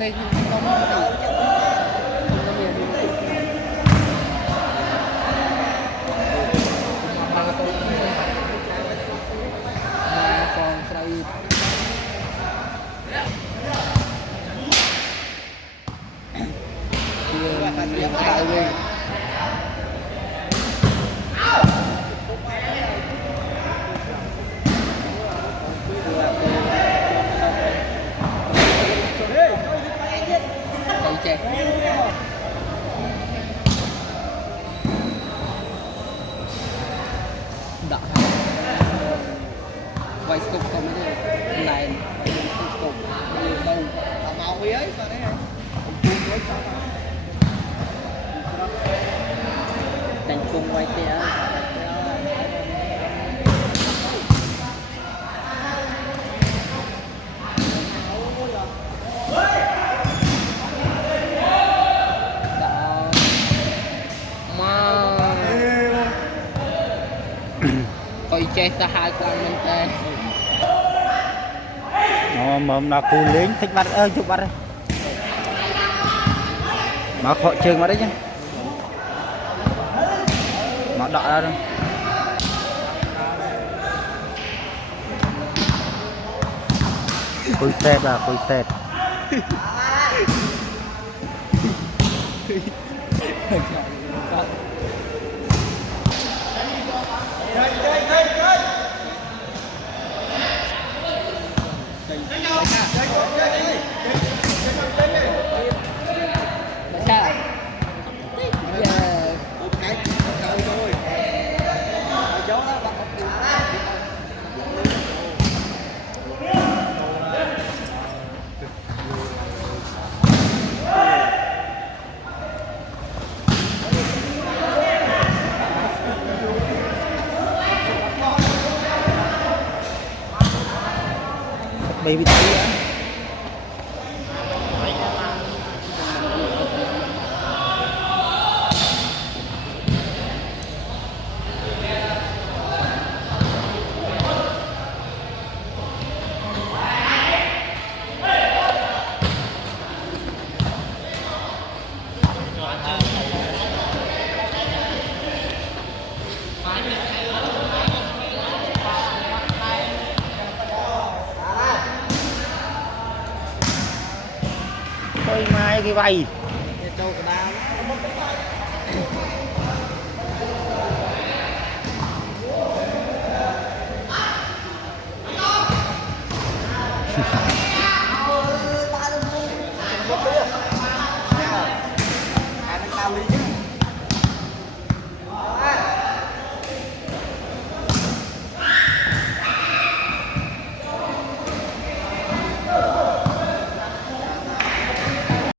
cây không còn sao tại vì chạy đỏ quay scope không đấy này scope đâu màu quý ấy sao đấy đánh cung quay kia coi chơi ta hai con mình tê nó mà cù lính thích bắt ơi chụp bắt đây mà khỏi trường vào đấy chứ mà đọ ra đâu cùi xẹp à cùi xẹp baby tí á thôi mai cái bay Hãy subscribe cho kênh Ghiền Mì Gõ để không bỏ lỡ những video hấp dẫn.